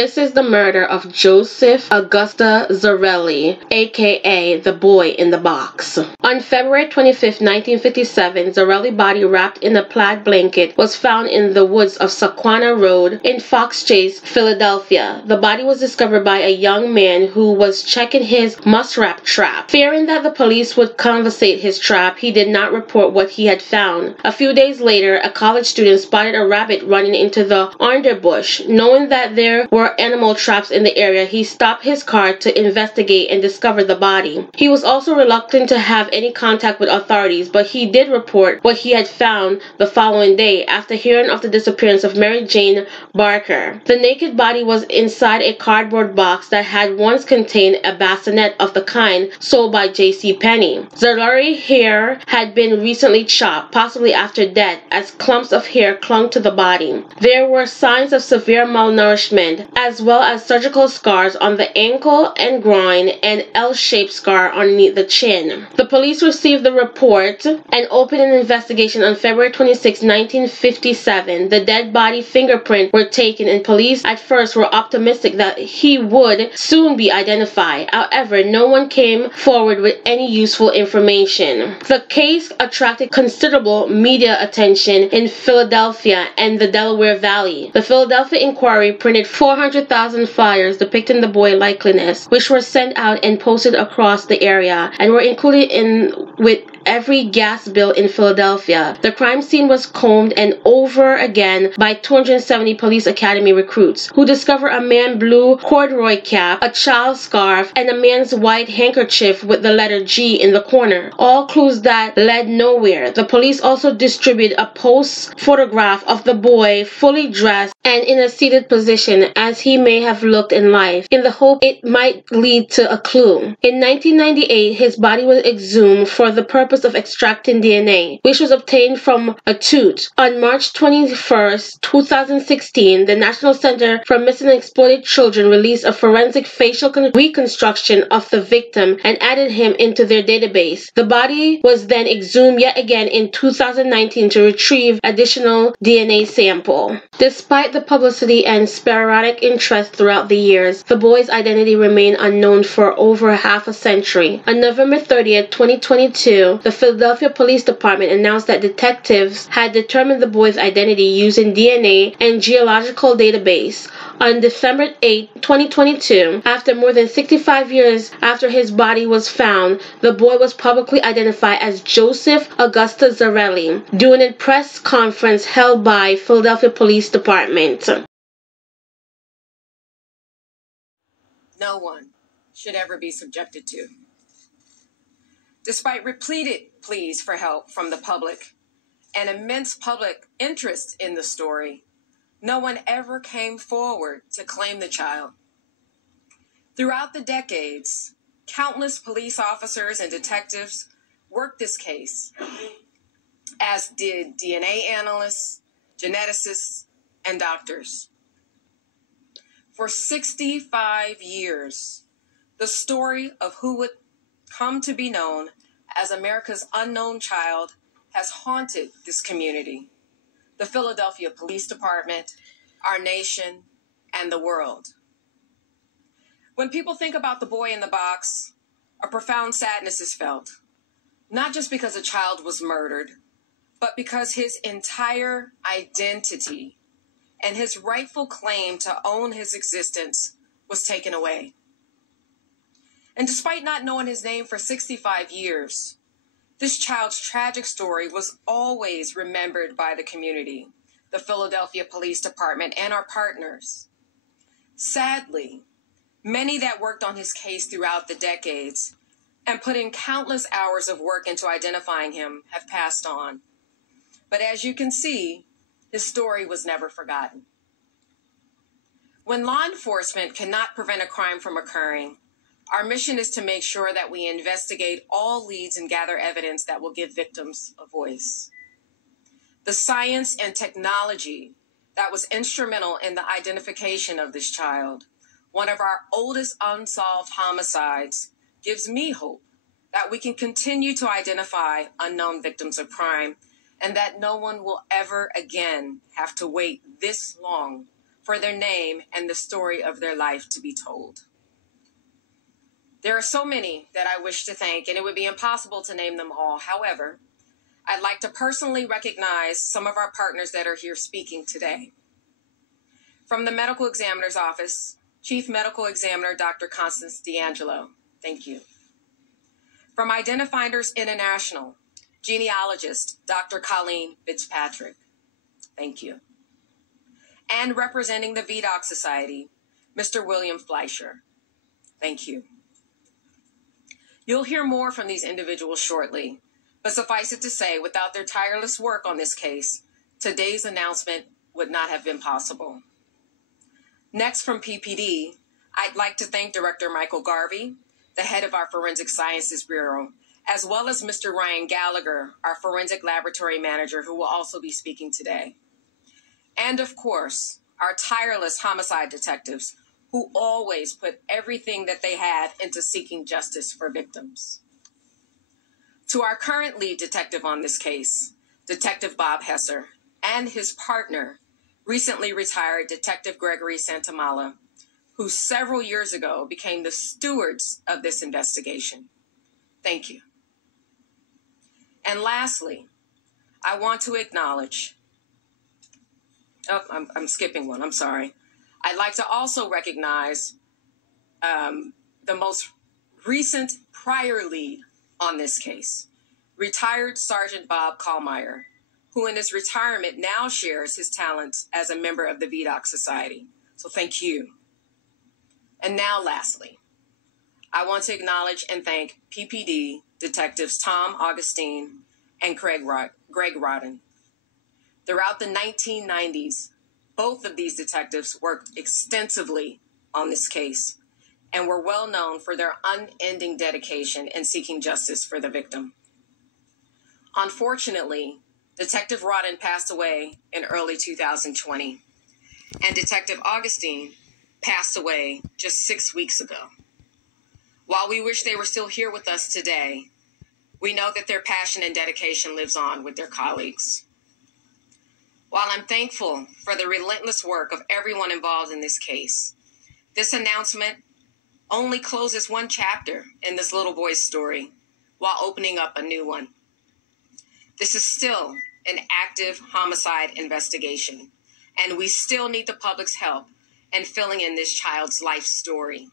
This is the murder of Joseph Augustus Zarelli, aka the Boy in the Box. On February 25, 1957, Zarelli's body wrapped in a plaid blanket was found in the woods of Saquana Road in Fox Chase, Philadelphia. The body was discovered by a young man who was checking his muskrat trap. Fearing that the police would confiscate his trap, he did not report what he had found. A few days later, a college student spotted a rabbit running into the underbush. Knowing that there were animal traps in the area, he stopped his car to investigate and discover the body. He was also reluctant to have any contact with authorities, but he did report what he had found the following day after hearing of the disappearance of Mary Jane Barker. The naked body was inside a cardboard box that had once contained a bassinet of the kind sold by J.C. Penney. Zarelli's hair had been recently chopped, possibly after death, as clumps of hair clung to the body. There were signs of severe malnourishment, as well as surgical scars on the ankle and groin and L-shaped scar underneath the chin. The police received the report and opened an investigation on February 26, 1957. The dead body fingerprints were taken, and police at first were optimistic that he would soon be identified. However, no one came forward with any useful information. The case attracted considerable media attention in Philadelphia and the Delaware Valley. The Philadelphia Inquirer printed 400,000 flyers depicting the boy's likeness, which were sent out and posted across the area and were included with every gas bill in Philadelphia. The crime scene was combed and over again by 270 police academy recruits, who discovered a man's blue corduroy cap, a child's scarf, and a man's white handkerchief with the letter G in the corner. All clues that led nowhere. The police also distributed a post photograph of the boy fully dressed and in a seated position as he may have looked in life, in the hope it might lead to a clue. In 1998, his body was exhumed for the purpose of extracting DNA, which was obtained from a tooth. On March 21, 2016, the National Center for Missing and Exploited Children released a forensic facial reconstruction of the victim and added him into their database. The body was then exhumed yet again in 2019 to retrieve additional DNA sample. Despite the publicity and sporadic interest throughout the years, the boy's identity remained unknown for over half a century. On November 30, 2022, the Philadelphia Police Department announced that detectives had determined the boy's identity using DNA and geological database. On December 8, 2022, after more than 65 years after his body was found, the boy was publicly identified as Joseph Augustus Zarelli during a press conference held by Philadelphia Police Department. No one should ever be subjected to. Despite repeated pleas for help from the public and immense public interest in the story, no one ever came forward to claim the child. Throughout the decades, countless police officers and detectives worked this case, as did DNA analysts, geneticists, and doctors. For 65 years, the story of who would come to be known as America's unknown child has haunted this community, the Philadelphia Police Department, our nation, and the world. When people think about the boy in the box, a profound sadness is felt, not just because a child was murdered, but because his entire identity and his rightful claim to own his existence was taken away. And despite not knowing his name for 65 years, this child's tragic story was always remembered by the community, the Philadelphia Police Department, and our partners. Sadly, many that worked on his case throughout the decades and put in countless hours of work into identifying him have passed on. But as you can see, his story was never forgotten. When law enforcement cannot prevent a crime from occurring, our mission is to make sure that we investigate all leads and gather evidence that will give victims a voice. The science and technology that was instrumental in the identification of this child, one of our oldest unsolved homicides, gives me hope that we can continue to identify unknown victims of crime and that no one will ever again have to wait this long for their name and the story of their life to be told. There are so many that I wish to thank, and it would be impossible to name them all. However, I'd like to personally recognize some of our partners that are here speaking today. From the Medical Examiner's Office, Chief Medical Examiner Dr. Constance D'Angelo, thank you. From Identifinders International, genealogist Dr. Colleen Fitzpatrick, thank you. And representing the VDOC Society, Mr. William Fleischer, thank you. You'll hear more from these individuals shortly, but suffice it to say, without their tireless work on this case, today's announcement would not have been possible. Next from PPD, I'd like to thank Director Michael Garvey, the head of our Forensic Sciences Bureau, as well as Mr. Ryan Gallagher, our Forensic Laboratory Manager, who will also be speaking today. And of course, our tireless homicide detectives, who always put everything that they had into seeking justice for victims. To our current lead detective on this case, Detective Bob Hesser, and his partner, recently retired Detective Gregory Santamala, who several years ago became the stewards of this investigation. Thank you. And lastly, I want to acknowledge, I'm skipping one, I'm sorry. I'd like to also recognize the most recent prior lead on this case, retired Sergeant Bob Kallmeyer, who in his retirement now shares his talents as a member of the VDOC Society. So thank you. And now lastly, I want to acknowledge and thank PPD detectives Tom Augustine and Greg Rodden. Throughout the 1990s, both of these detectives worked extensively on this case and were well known for their unending dedication in seeking justice for the victim. Unfortunately, Detective Rodden passed away in early 2020, and Detective Augustine passed away just 6 weeks ago. While we wish they were still here with us today, we know that their passion and dedication lives on with their colleagues. While I'm thankful for the relentless work of everyone involved in this case, this announcement only closes one chapter in this little boy's story while opening up a new one. This is still an active homicide investigation, and we still need the public's help in filling in this child's life story.